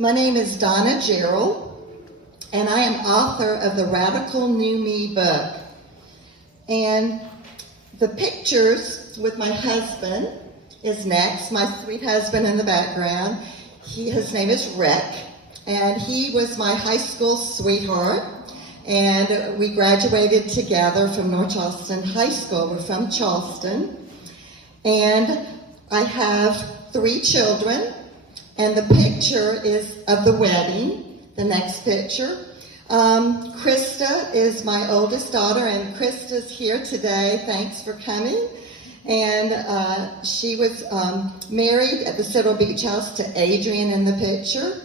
My name is Donna Jarrell, and I am author of the Radical New Me book. And the pictures with my husband is next, my sweet husband in the background. His name is Rick, and he was my high school sweetheart, and we graduated together from North Charleston High School. We're from Charleston, and I have 3 children, and the picture is of the wedding, the next picture. Krista is my oldest daughter, and Krista's here today. Thanks for coming. And she was married at the Cedar Beach House to Adrian in the picture.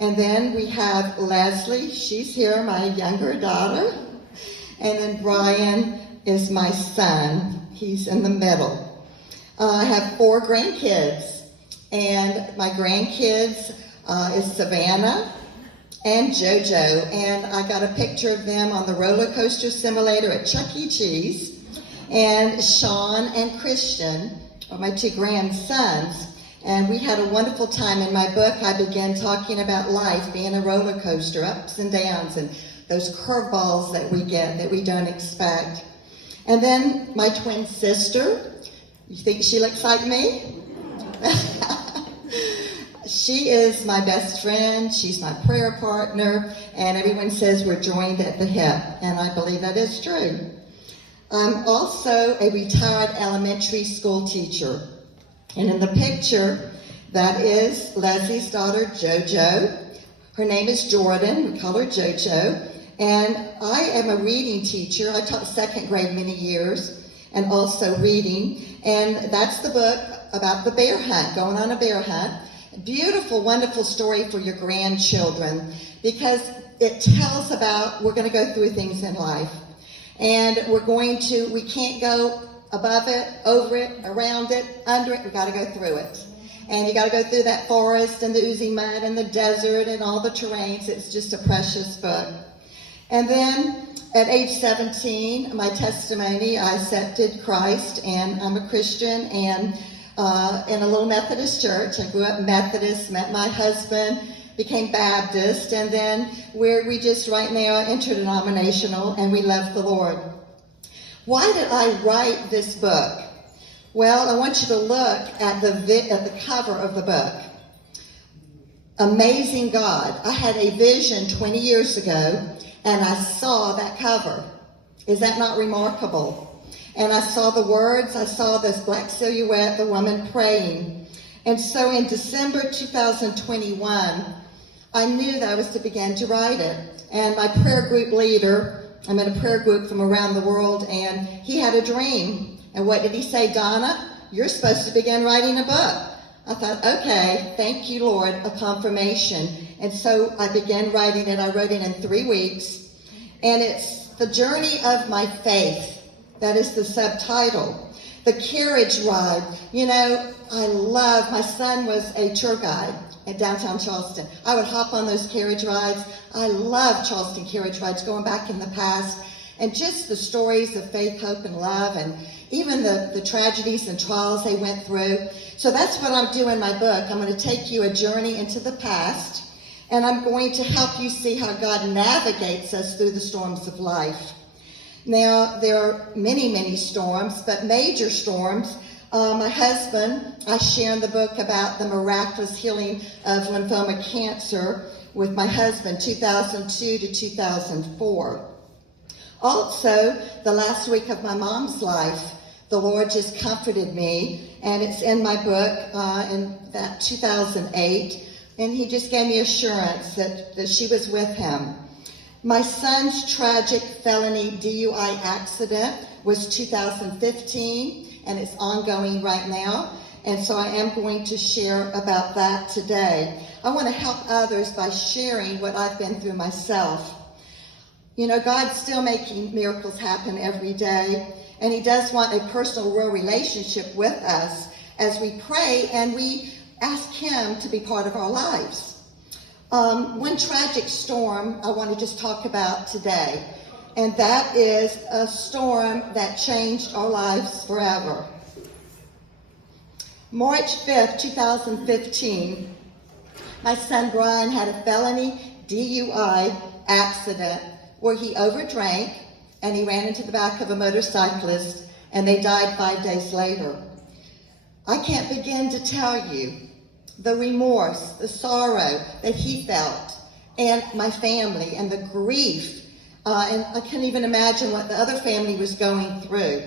And then we have Leslie. She's here, my younger daughter. And then Brian is my son. He's in the middle. I have 4 grandkids. And my grandkids is Savannah and JoJo. And I got a picture of them on the roller coaster simulator at Chuck E. Cheese. And Sean and Christian are my 2 grandsons. And we had a wonderful time. In my book, I began talking about life being a roller coaster, ups and downs, and those curveballs that we get that we don't expect. And then my twin sister, you think she looks like me? She is my best friend. She's my prayer partner. And everyone says we're joined at the hip. And I believe that is true. I'm also a retired elementary school teacher. And in the picture, that is Leslie's daughter, JoJo. Her name is Jordan. We call her JoJo. And I am a reading teacher. I taught 2nd grade many years, and also reading. And that's the book about the bear hunt, going on a bear hunt. Beautiful, wonderful story for your grandchildren, because it tells about we're going to go through things in life. And we can't go above it, over it, around it, under it. We got to go through it. And you got to go through that forest and the oozy mud and the desert and all the terrains. It's just a precious book. And then at age 17, my testimony, I accepted Christ, and I'm a Christian, and in a little Methodist church. I grew up Methodist, met my husband, became Baptist, and then we just right now interdenominational, and we love the Lord. Why did I write this book? Well, I want you to look at the cover of the book. Amazing God. I had a vision 20 years ago, and I saw that cover. Is that not remarkable? And I saw the words, I saw this black silhouette, the woman praying. And so in December 2021, I knew that I was to begin to write it. And my prayer group leader, I'm in a prayer group from around the world, and he had a dream. And what did he say? Donna, you're supposed to begin writing a book. I thought, okay, thank you, Lord, a confirmation. And so I began writing it. I wrote it in 3 weeks. And it's the journey of my faith. That is the subtitle. The carriage ride. You know, my son was a tour guide in downtown Charleston. I would hop on those carriage rides. I love Charleston carriage rides, going back in the past. And just the stories of faith, hope, and love, and even the tragedies and trials they went through. So that's what I'm doing in my book. I'm going to take you a journey into the past, and I'm going to help you see how God navigates us through the storms of life. Now, there are many, many storms, but major storms. My husband, I share in the book about the miraculous healing of lymphoma cancer with my husband, 2002 to 2004. Also, the last week of my mom's life, the Lord just comforted me, and it's in my book in that 2008, and he just gave me assurance that she was with him. My son's tragic felony DUI accident was 2015, and it's ongoing right now. And so I am going to share about that today. I want to help others by sharing what I've been through myself. You know, God's still making miracles happen every day, and he does want a personal, real relationship with us as we pray and we ask him to be part of our lives. One tragic storm I want to just talk about today, and that is a storm that changed our lives forever. March 5th, 2015, My son Brian had a felony DUI accident where he overdrank and he ran into the back of a motorcyclist and they died 5 days later. I can't begin to tell you the remorse, the sorrow that he felt, and my family, and the grief, and I can't even imagine what the other family was going through.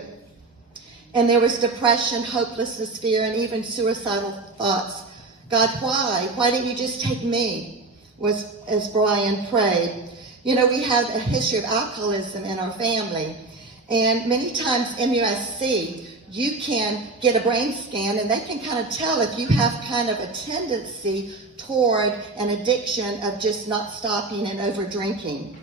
And there was depression, hopelessness, fear, and even suicidal thoughts. God, why? Why didn't you just take me? Was as Brian prayed. You know, we had a history of alcoholism in our family, and many times MUSC, you can get a brain scan and they can kind of tell if you have kind of a tendency toward an addiction of just not stopping and over drinking.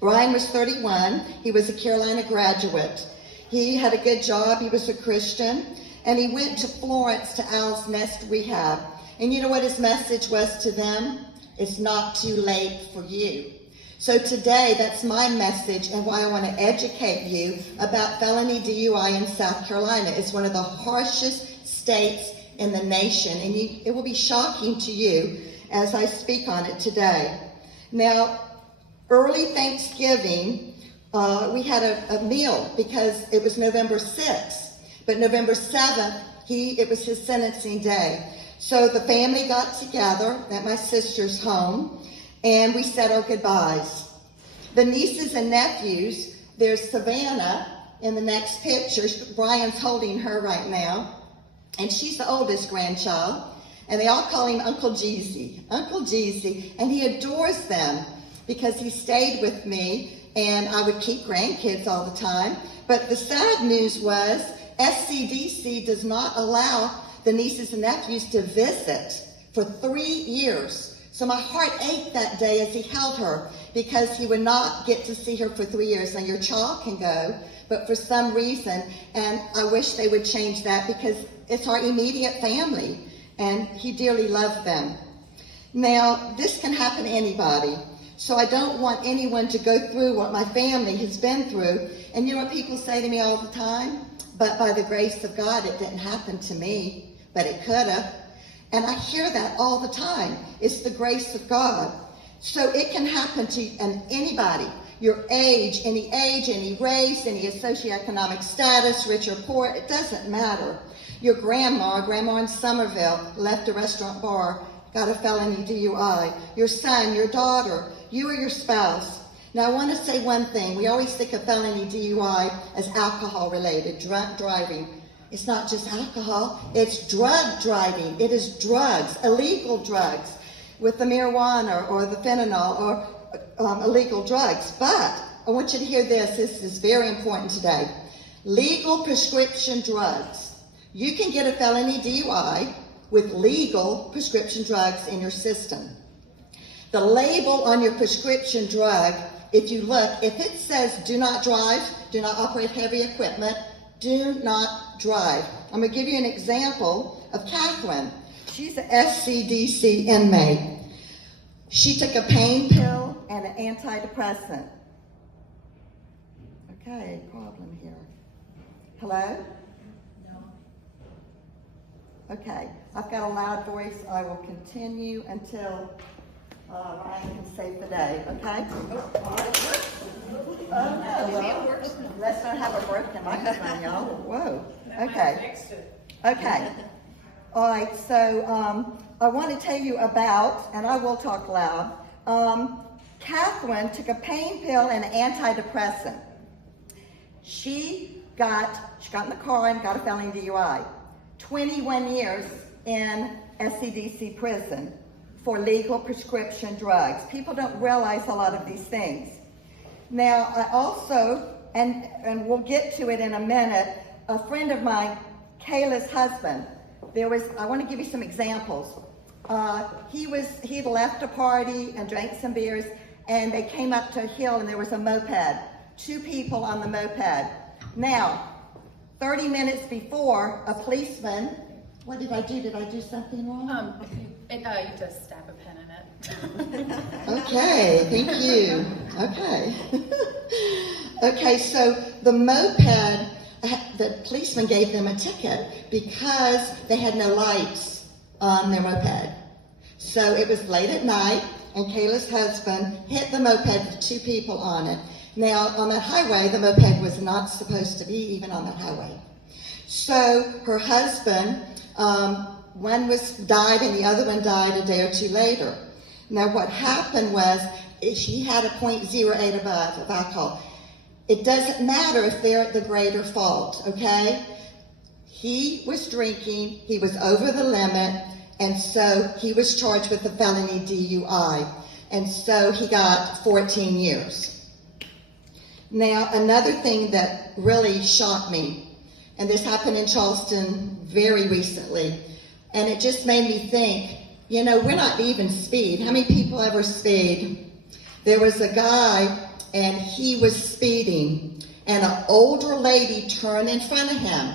Brian was 31. He was a Carolina graduate. He had a good job. He was a Christian. And he went to Florence to Owl's Nest Rehab. And you know what his message was to them? It's not too late for you. So today, that's my message and why I want to educate you about felony DUI in South Carolina. It's one of the harshest states in the nation, and it will be shocking to you as I speak on it today. Now, early Thanksgiving, we had a meal because it was November 6th, but November 7th, it was his sentencing day. So the family got together at my sister's home, and we said our goodbyes. The nieces and nephews, there's Savannah in the next picture. Brian's holding her right now. And she's the oldest grandchild. And they all call him Uncle Jeezy. Uncle Jeezy. And he adores them because he stayed with me and I would keep grandkids all the time. But the sad news was SCDC does not allow the nieces and nephews to visit for 3 years. So my heart ached that day as he held her because he would not get to see her for 3 years. Now your child can go, but for some reason, and I wish they would change that because it's our immediate family and he dearly loved them. Now this can happen to anybody. So I don't want anyone to go through what my family has been through. And you know what people say to me all the time? But by the grace of God, it didn't happen to me, but it could have. And I hear that all the time. It's the grace of God. So it can happen to anybody, your age, any race, any socioeconomic status, rich or poor, it doesn't matter. Your grandma in Somerville, left a restaurant bar, got a felony DUI. Your son, your daughter, you or your spouse. Now I want to say one thing. We always think of felony DUI as alcohol related, drunk driving. It's not just alcohol, it's drug driving. It is drugs, illegal drugs, with the marijuana or the fentanyl or illegal drugs. But I want you to hear this. This is very important today. Legal prescription drugs. You can get a felony DUI with legal prescription drugs in your system. The label on your prescription drug, if you look, if it says do not drive, do not operate heavy equipment, do not drive. I'm going to give you an example of Catherine. She's an SCDC inmate. She took a pain pill and an antidepressant. Okay, problem here. Hello? No. Okay, I've got a loud voice. I will continue until Ryan can save the day, okay? Oh, no, well, let's not have a broken microphone, y'all. Whoa, okay. Okay. All right, so I want to tell you about, and I will talk loud, Catherine took a pain pill and an antidepressant. She got in the car and got a felony DUI. 21 years in SCDC prison for legal prescription drugs. People don't realize a lot of these things. Now, I also, and we'll get to it in a minute, a friend of mine, Kayla's husband, I want to give you some examples. He left a party and drank some beers, and they came up to a hill and there was a moped. 2 people on the moped. Now, 30 minutes before, a policeman, what did I do? Did I do something wrong? You just stab a pen in it. Okay, thank you. Okay. Okay, so the moped, the policeman gave them a ticket because they had no lights on their moped. So it was late at night, and Kayla's husband hit the moped with two people on it. Now, on that highway, the moped was not supposed to be even on that highway. So her husband, one died and the other one died a day or two later. Now, what happened was she had a 0.08 above of alcohol. It doesn't matter if they're at the greater fault, okay? He was drinking, he was over the limit, and so he was charged with a felony DUI. And so he got 14 years. Now, another thing that really shocked me, and this happened in Charleston very recently, and it just made me think, you know, we're not even speed. How many people ever speed? There was a guy, and he was speeding, and an older lady turned in front of him,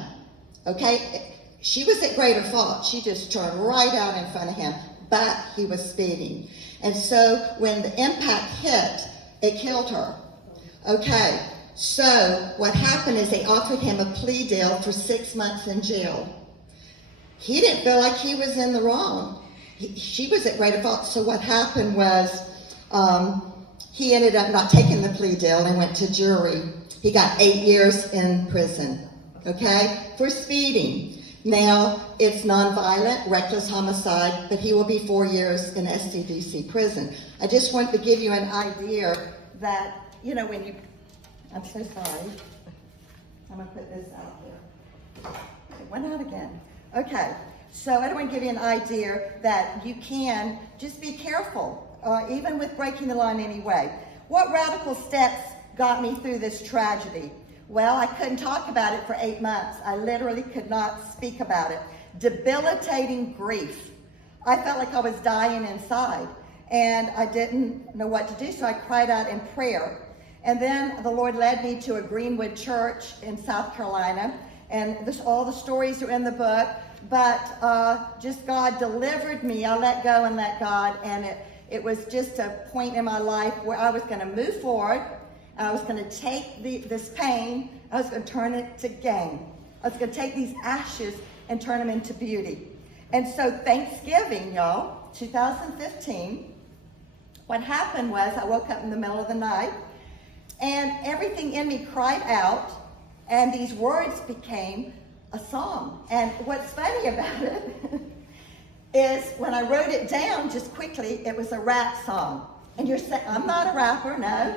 okay? She was at greater fault. She just turned right out in front of him, but he was speeding. And so when the impact hit, it killed her. Okay, so what happened is they offered him a plea deal for 6 months in jail. He didn't feel like he was in the wrong. She was at greater fault. So what happened was he ended up not taking the plea deal and went to jury. He got 8 years in prison, okay, for speeding. Now, it's nonviolent, reckless homicide, but he will be 4 years in SCDC prison. I just want to give you an idea that, you know, when you, I'm so sorry. I'm going to put this out there. It went out again. Okay, so I want to give you an idea that you can just be careful, even with breaking the law in any way. What radical steps got me through this tragedy? Well, I couldn't talk about it for 8 months. I literally could not speak about it. Debilitating grief. I felt like I was dying inside, and I didn't know what to do, so I cried out in prayer. And then the Lord led me to a Greenwood church in South Carolina, and all the stories are in the book, but just God delivered me. I let go and let God, and it was just a point in my life where I was going to move forward. I was going to take this pain, I was going to turn it to gain. I was going to take these ashes and turn them into beauty. And so Thanksgiving, y'all, 2015, what happened was I woke up in the middle of the night, and everything in me cried out, and these words became a song. And what's funny about it is when I wrote it down just quickly, it was a rap song. And you're saying, I'm not a rapper, no.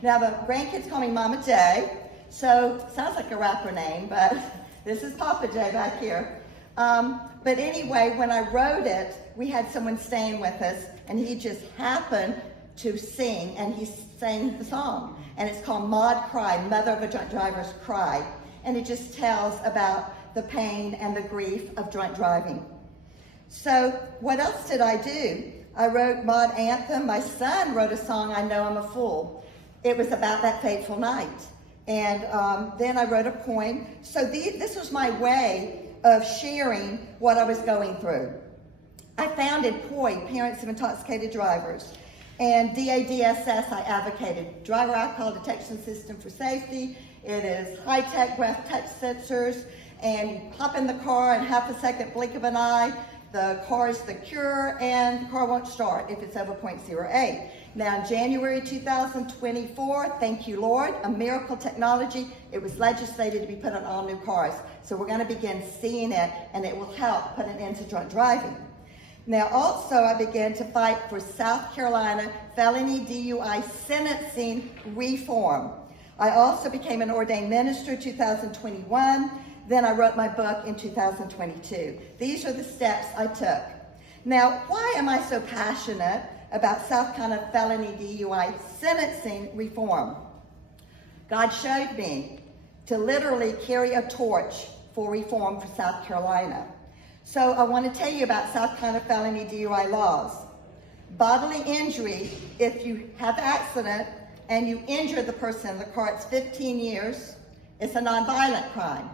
Now, the grandkids call me Mama J, so sounds like a rapper name, but this is Papa J back here. But anyway, when I wrote it, we had someone staying with us, and he just happened to sing, and he sang the song. And it's called Maud Cried, Mother of a Drunk Driver's Cry. And it just tells about the pain and the grief of drunk driving. So what else did I do? I wrote Maud Anthem. My son wrote a song, I Know I'm a Fool. It was about that fateful night. And then I wrote a poem. So this was my way of sharing what I was going through. I founded POI, Parents of Intoxicated Drivers, and DADSS I advocated, Driver Alcohol Detection System for Safety. It is high-tech breath touch sensors, and you hop in the car and half a second blink of an eye, the car is secure and the car won't start if it's over 0.08. Now in January 2024, thank you Lord, a miracle technology, it was legislated to be put on all new cars. So we're going to begin seeing it, and it will help put an end to drunk driving. Now also I began to fight for South Carolina Felony DUI sentencing reform. I also became an ordained minister in 2021. Then I wrote my book in 2022. These are the steps I took. Now, why am I so passionate about South Carolina Felony DUI sentencing reform? God showed me to literally carry a torch for reform for South Carolina. So I want to tell you about South Carolina Felony DUI laws. Bodily injury, if you have an accident and you injure the person in the car, it's 15 years. It's a nonviolent crime.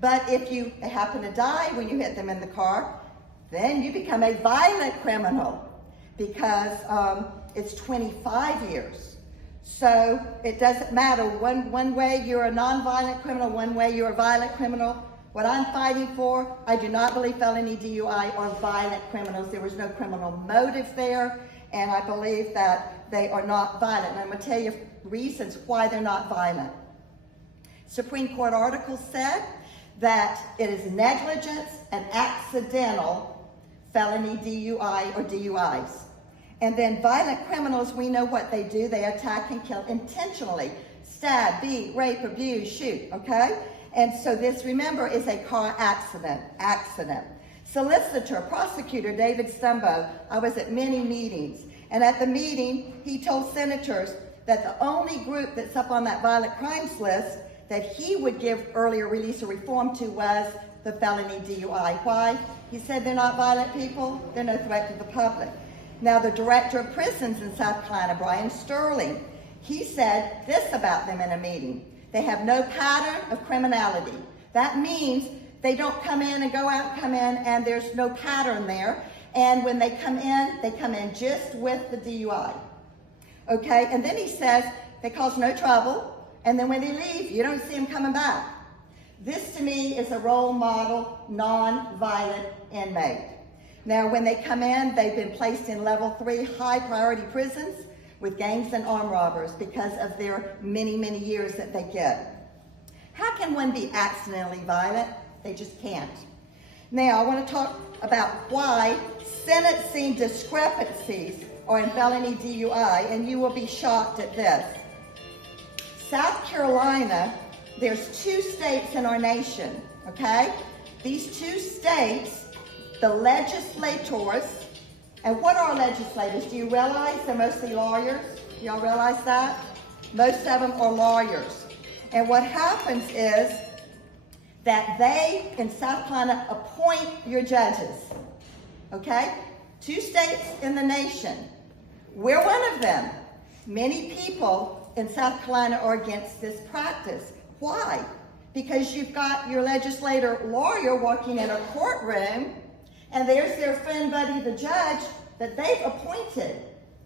But if you happen to die when you hit them in the car, then you become a violent criminal because it's 25 years. So it doesn't matter. One way you're a nonviolent criminal, one way you're a violent criminal, What I'm fighting for, I do not believe felony DUI are violent criminals. There was no criminal motive there, and I believe that they are not violent. And I'm going to tell you reasons why they're not violent. Supreme Court article said that it is negligence and accidental felony DUI or DUIs. And then violent criminals, we know what they do. They attack and kill intentionally. Stab, beat, rape, abuse, shoot, okay? And so this, remember, is a car accident. Solicitor, prosecutor David Stumbo, I was at many meetings, and at the meeting, he told senators that the only group that's up on that violent crimes list that he would give earlier release or reform to was the felony DUI. Why? He said they're not violent people, they're no threat to the public. Now, the director of prisons in South Carolina, Brian Sterling, he said this about them in a meeting. They have no pattern of criminality. That means they don't come in and go out, come in, and there's no pattern there. And when they come in just with the DUI. Okay, and then he says they cause no trouble, and then when they leave, you don't see them coming back. This to me is a role model, non-violent inmate. Now, when they come in, they've been placed in level 3 high priority prisons with gangs and armed robbers because of their many, many years that they get. How can one be accidentally violent? They just can't. Now, I want to talk about why sentencing discrepancies are in felony DUI, and you will be shocked at this. South Carolina, there's 2 states in our nation, okay? These 2 states, the legislators, and what are legislators? Do you realize they're mostly lawyers? Do y'all realize that? Most of them are lawyers. And what happens is that they, in South Carolina, appoint your judges, okay? 2 states in the nation. We're one of them. Many people in South Carolina are against this practice. Why? Because you've got your legislator lawyer working in a courtroom, and there's their friend buddy, the judge, that they've appointed,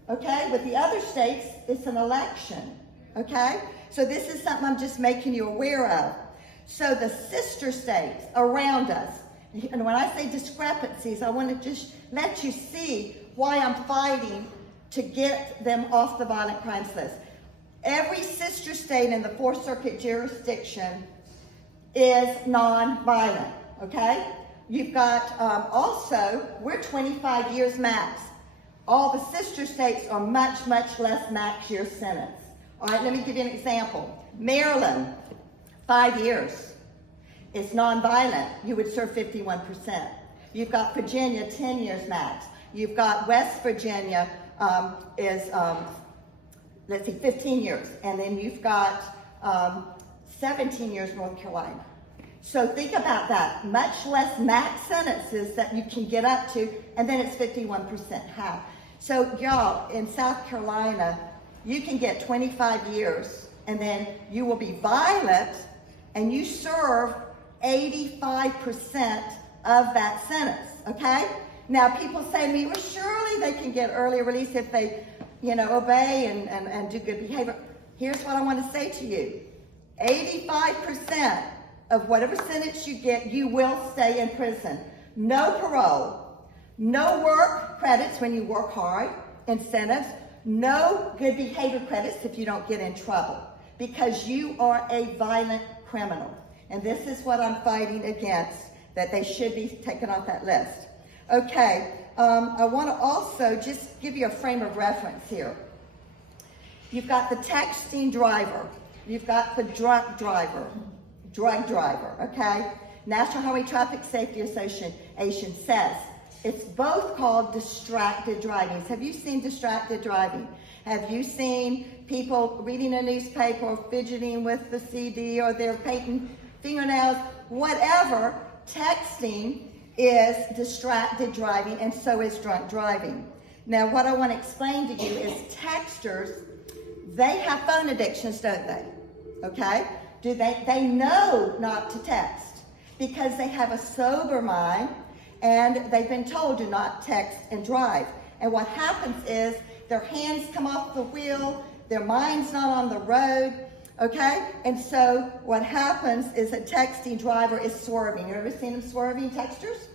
okay? With the other states, it's an election, okay? So this is something I'm just making you aware of. So the sister states around us, and when I say discrepancies, I want to just let you see why I'm fighting to get them off the violent crimes list. Every sister state in the 4th Circuit jurisdiction is non-violent, okay? You've got also, we're 25 years max. All the sister states are much, much less max year sentence. All right, let me give you an example. Maryland, 5 years. It's non-violent. You would serve 51%. You've got Virginia, 10 years max. You've got West Virginia is 15 years. And then you've got 17 years North Carolina. So think about that. Much less max sentences that you can get up to, and then it's 51% half. So y'all, in South Carolina, you can get 25 years, and then you will be violent, and you serve 85% of that sentence, okay? Now, people say to me, well, surely they can get early release if they, obey and do good behavior. Here's what I want to say to you. 85% of whatever sentence you get, you will stay in prison. No parole, no work credits when you work hard, incentives, no good behavior credits if you don't get in trouble, because you are a violent criminal. And this is what I'm fighting against, that they should be taken off that list. Okay, I want to also just give you a frame of reference here. You've got the texting driver. You've got the drunk driver, okay? National Highway Traffic Safety Association says it's both called distracted driving. Have you seen distracted driving? Have you seen people reading a newspaper or fidgeting with the CD, or they're painting fingernails, whatever? Texting is distracted driving, and so is drunk driving. Now, what I want to explain to you is texters, they have phone addictions, don't they? Okay? They know not to text because they have a sober mind, and they've been told do not text and drive. And what happens is their hands come off the wheel, their mind's not on the road, Okay? And so what happens is a texting driver is swerving. You ever seen them swerving, texters?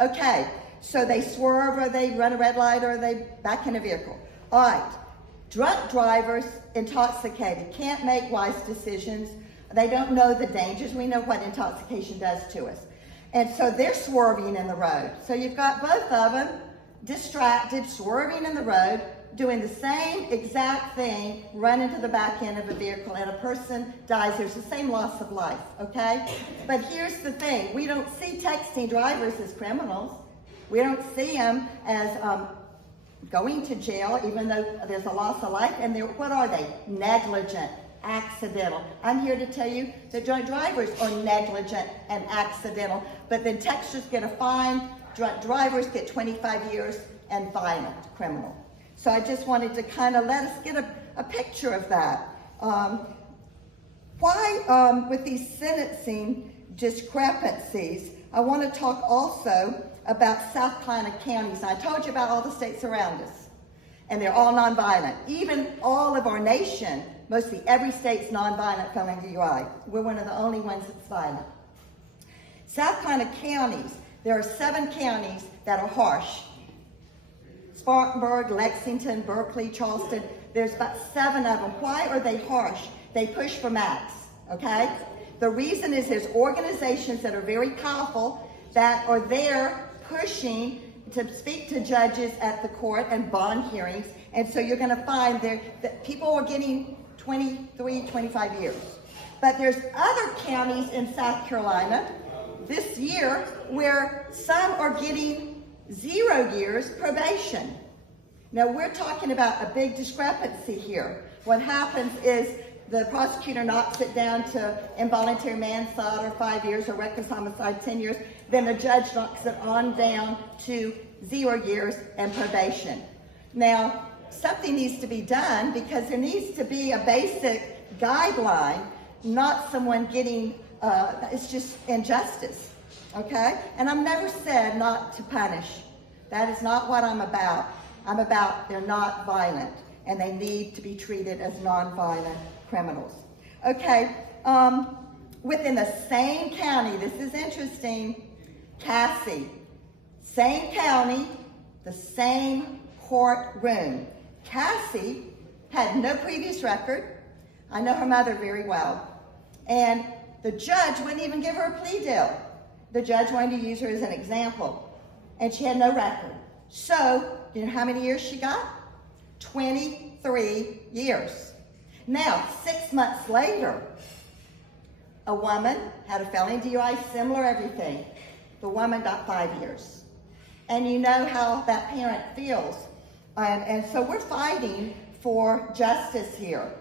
Okay, so they swerve or they run a red light or they back in a vehicle. All right, drunk drivers, intoxicated, can't make wise decisions. They don't know the dangers. We know what intoxication does to us. And so they're swerving in the road. So you've got both of them distracted, swerving in the road, doing the same exact thing, run into the back end of a vehicle, and a person dies. There's the same loss of life, okay? But here's the thing. We don't see texting drivers as criminals. We don't see them as going to jail, even though there's a loss of life. And what are they? Negligent, accidental. I'm here to tell you that drunk drivers are negligent and accidental, but then texters get a fine, drunk drivers get 25 years, and violent criminal. So I just wanted to kind of let us get a picture of that. Why, with these sentencing discrepancies, I want to talk also about South Carolina counties. I told you about all the states around us, and they're all nonviolent. Even all of our nation, mostly every state's nonviolent felony DUI. We're one of the only ones that's violent. South Carolina counties, there are 7 counties that are harsh. Spartanburg, Lexington, Berkeley, Charleston, there's about 7 of them. Why are they harsh? They push for max, okay? The reason is there's organizations that are very powerful that are there pushing to speak to judges at the court and bond hearings, and so you're gonna find there that people are getting 23, 25 years. But there's other counties in South Carolina this year where some are getting 0 years probation. Now we're talking about a big discrepancy here. What happens is the prosecutor knocks it down to involuntary manslaughter 5 years or reckless homicide 10 years. Then the judge knocks it on down to 0 years and probation. Now something needs to be done because there needs to be a basic guideline, not someone getting, it's just injustice. Okay? And I've never said not to punish. That is not what I'm about. I'm about they're not violent and they need to be treated as non-violent criminals. Okay, within the same county, this is interesting, Cassie, same county, the same courtroom. Cassie had no previous record. I know her mother very well. And the judge wouldn't even give her a plea deal. The judge wanted to use her as an example, and she had no record. So, you know how many years she got? 23 years. Now, 6 months later, a woman had a felony DUI, similar everything. The woman got 5 years. And you know how that parent feels. And so we're fighting for justice here.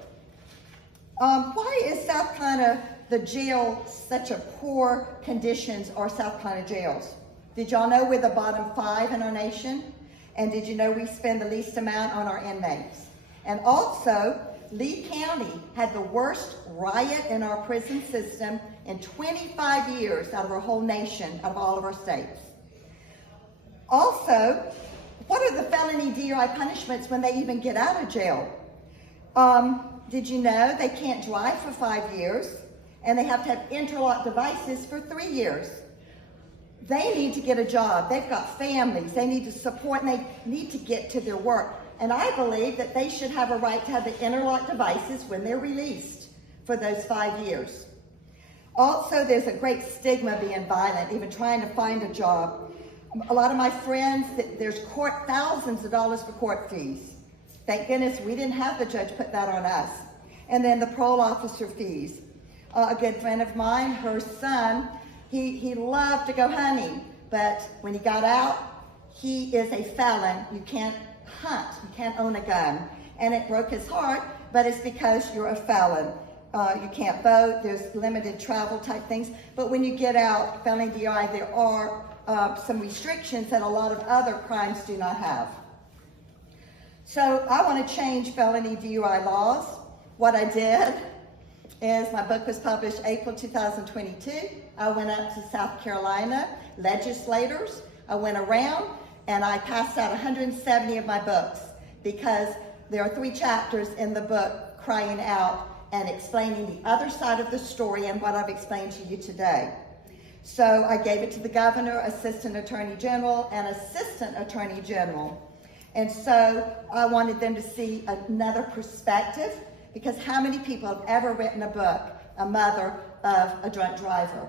Why is South Carolina, the jail, such a poor conditions are South Carolina jails? Did y'all know we're the bottom 5 in our nation? And did you know we spend the least amount on our inmates? And also, Lee County had the worst riot in our prison system in 25 years out of our whole nation, of all of our states. Also, what are the felony DUI punishments when they even get out of jail? Did you know they can't drive for 5 years and they have to have interlock devices for 3 years? They need to get a job. They've got families. They need to support and they need to get to their work. And I believe that they should have a right to have the interlock devices when they're released for those 5 years. Also, there's a great stigma being violent, even trying to find a job. A lot of my friends, there's thousands of dollars for court fees. Thank goodness we didn't have the judge put that on us. And then the parole officer fees. A good friend of mine, her son, he loved to go hunting, but when he got out, he is a felon. You can't hunt, you can't own a gun. And it broke his heart, but it's because you're a felon. You can't vote, there's limited travel type things. But when you get out, felony DUI, there are some restrictions that a lot of other crimes do not have. So I want to change felony DUI laws. What I did is my book was published April 2022. I went up to South Carolina legislators. I went around and I passed out 170 of my books because there are 3 chapters in the book crying out and explaining the other side of the story and what I've explained to you today. So I gave it to the governor, assistant attorney general, and assistant attorney general. And so I wanted them to see another perspective, because how many people have ever written a book, a mother of a drunk driver?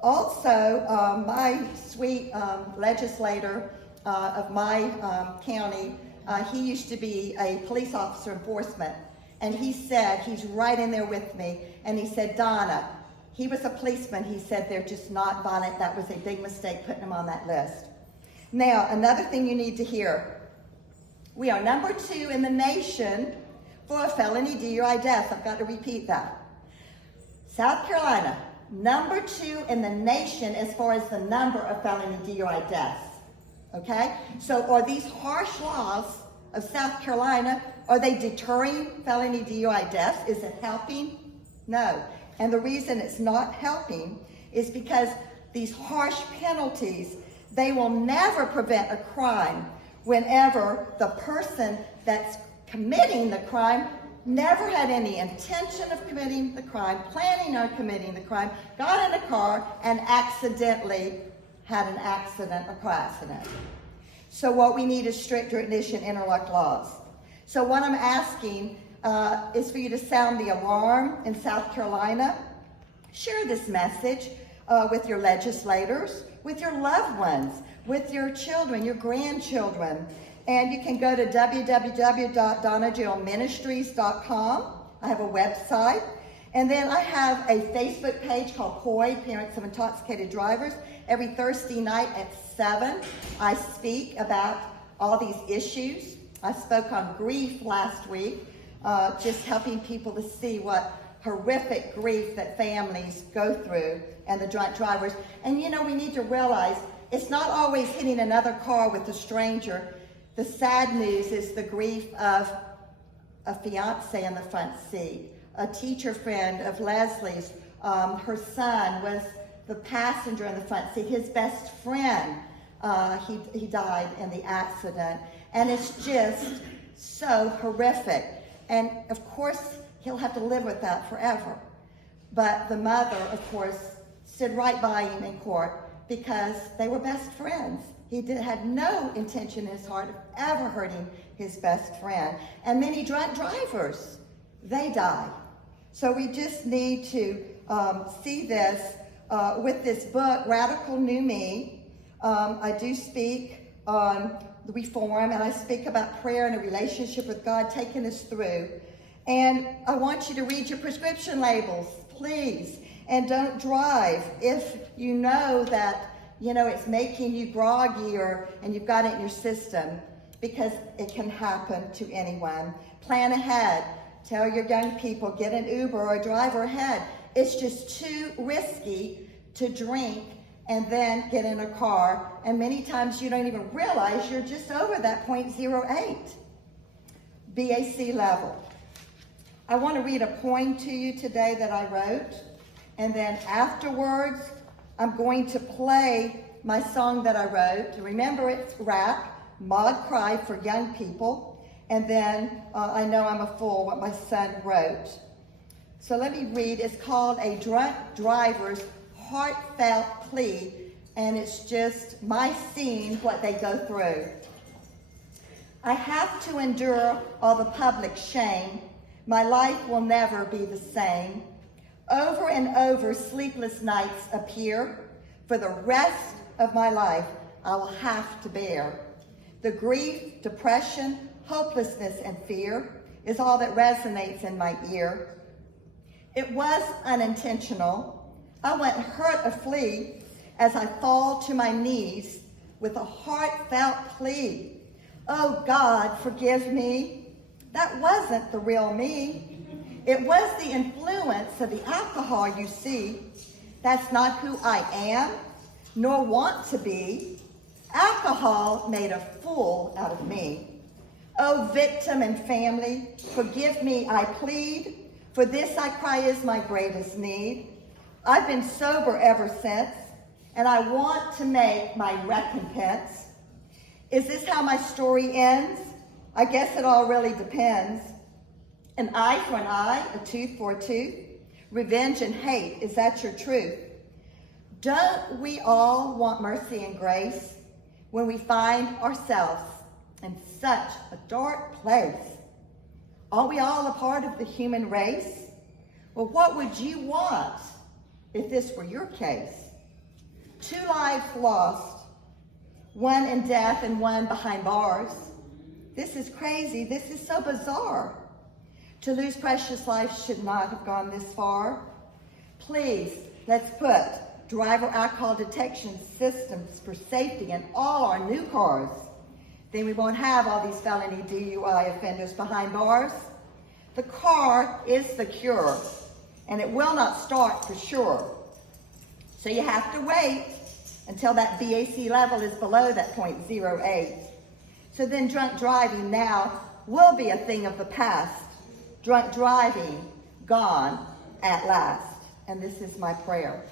Also, my sweet legislator of my county, he used to be a police officer enforcement, and he said, he's right in there with me, and he said, Donna, he was a policeman, he said they're just not violent. That was a big mistake putting him on that list. Now, another thing you need to hear, we are number 2 in the nation for a felony DUI death. I've got to repeat that. South Carolina, number 2 in the nation as far as the number of felony DUI deaths. Okay? So are these harsh laws of South Carolina, are they deterring felony DUI deaths? Is it helping? No. And the reason it's not helping is because these harsh penalties, they will never prevent a crime whenever the person that's committing the crime never had any intention of committing the crime, planning on committing the crime, got in a car and accidentally had an accident, a car accident. So what we need is stricter ignition interlock laws. So what I'm asking is for you to sound the alarm in South Carolina. Share this message with your legislators, with your loved ones, with your children, your grandchildren. And you can go to www.donnajarrellministries.com. I have a website. And then I have a Facebook page called POI, Parents of Intoxicated Drivers. Every Thursday night at 7, I speak about all these issues. I spoke on grief last week, just helping people to see what horrific grief that families go through and the drunk drivers. And you know, we need to realize it's not always hitting another car with a stranger. The sad news is the grief of a fiance in the front seat. A teacher friend of Leslie's, her son was the passenger in the front seat. His best friend, he died in the accident. And it's just so horrific. And of course, he'll have to live with that forever. But the mother, of course, stood right by him in court because they were best friends. He had no intention in his heart of ever hurting his best friend. And many drunk drivers, they die. So we just need to see this with this book, Radical New Me. I do speak on the reform, and I speak about prayer and a relationship with God taking us through. And I want you to read your prescription labels, please. And don't drive if you know that, you know, it's making you groggy and you've got it in your system, because it can happen to anyone. Plan ahead. Tell your young people, get an Uber or a driver ahead. It's just too risky to drink and then get in a car. And many times you don't even realize you're just over that 0.08 BAC level. I want to read a poem to you today that I wrote. And then afterwards, I'm going to play my song that I wrote. Remember, it's rap, Maud Cry for young people. And then I Know I'm a Fool, what my son wrote. So let me read. It's called A Drunk Driver's Heartfelt Plea, and it's just my scene, what they go through. I have to endure all the public shame. My life will never be the same. Over and over, sleepless nights appear. For the rest of my life, I will have to bear. The grief, depression, hopelessness, and fear is all that resonates in my ear. It was unintentional. I went hurt a flea as I fall to my knees with a heartfelt plea. Oh God, forgive me. That wasn't the real me. It was the influence of the alcohol, you see. That's not who I am, nor want to be. Alcohol made a fool out of me. Oh, victim and family, forgive me, I plead. For this I cry is my greatest need. I've been sober ever since, and I want to make my recompense. Is this how my story ends? I guess it all really depends. An eye for an eye, a tooth for a tooth. Revenge and hate, is that your truth? Don't we all want mercy and grace when we find ourselves in such a dark place? Aren't we all a part of the human race? Well, what would you want if this were your case? 2 lives lost, 1 in death and 1 behind bars. This is crazy, this is so bizarre. To lose precious life should not have gone this far. Please, let's put driver alcohol detection systems for safety in all our new cars. Then we won't have all these felony DUI offenders behind bars. The car is the cure, and it will not start for sure. So you have to wait until that VAC level is below that 0.08. So then drunk driving now will be a thing of the past. Drunk driving gone at last. And this is my prayer.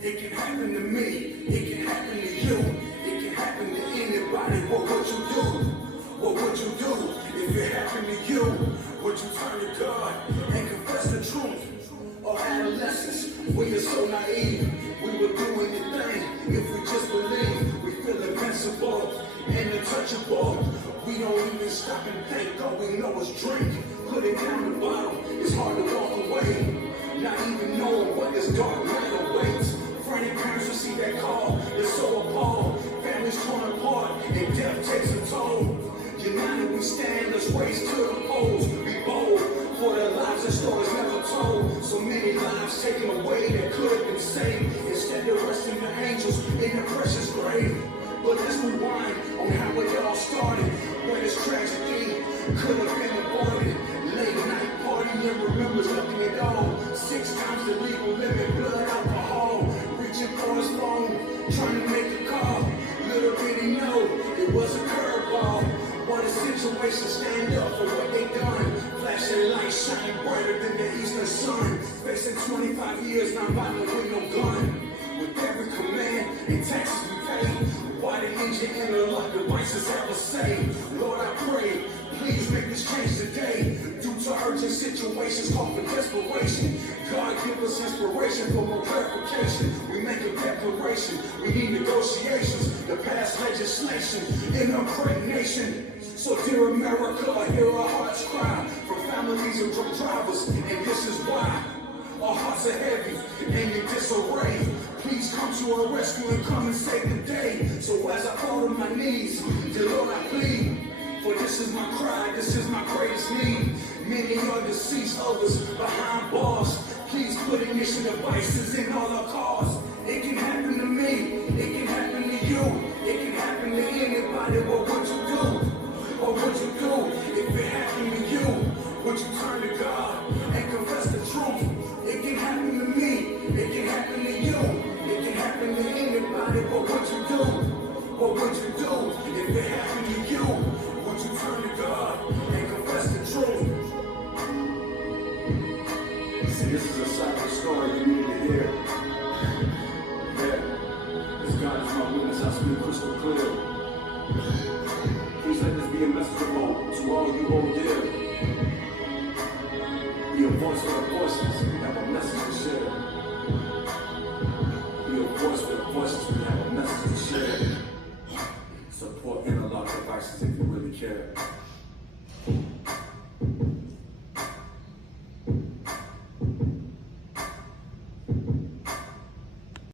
It can happen to me, it can happen to you, it can happen to anybody. What would you do? What would you do if it happened to you? Would you turn to God and confess the truth? Or adolescence, we are so naive, we would do anything if we just believe. We feel invincible and untouchable. We don't even stop and think, all we know is drink. Put it down the bottle, it's hard to walk away. Not even knowing what this dark night awaits. Frantic parents will see that call, they're so appalled. Families torn apart, and death takes a toll. United we stand, let's race to the poles. Be bold, for their lives and stories never told. So many lives taken away that could have been saved. Instead they're resting the angels in their precious grave. But let's rewind on how it all started, where this tragedy could have been avoided. Late night party and remembers nothing at all. 6 times the legal limit, blood alcohol. Reaching for his phone, trying to make a call. Little did he know it was a curveball. What a situation, stand up for what they done. Flashing lights shining brighter than the eastern sun. Facing 25 years, not violent with no gun. With every command and taxes we pay. Why the engine interlock devices ever say? Lord, I pray, please make this change today. Due to urgent situations called for desperation. God give us inspiration for more clarification. We make a declaration, we need negotiations. The past legislation in a great nation. So dear America, hear our hearts cry for families of drunk drivers, and this is why. Our hearts are heavy and in disarray. Please come to our rescue and come and save the day. So as I fall on my knees, dear Lord, I plead. For this is my cry, this is my greatest need. Many are deceased, others behind bars. Please put ignition devices in all our cars. It can happen to me, it can happen to you, it can happen to anybody. What would you do? What would you do if it happened to you? Would you turn to God and confess the truth? It can happen to me, it can happen to you, it can happen to anybody. What would you do? What would you do if it happened to you? Would you turn to God and confess the truth? See, this is a sacred story you need to hear. Yeah, as God is my witness, I speak crystal clear. Please let this be a message of hope to all you hold dear. Be a voice for the voiceless, we have a message to share. Be a voice for the voiceless, we have a message to share. Support interlock devices if you really care.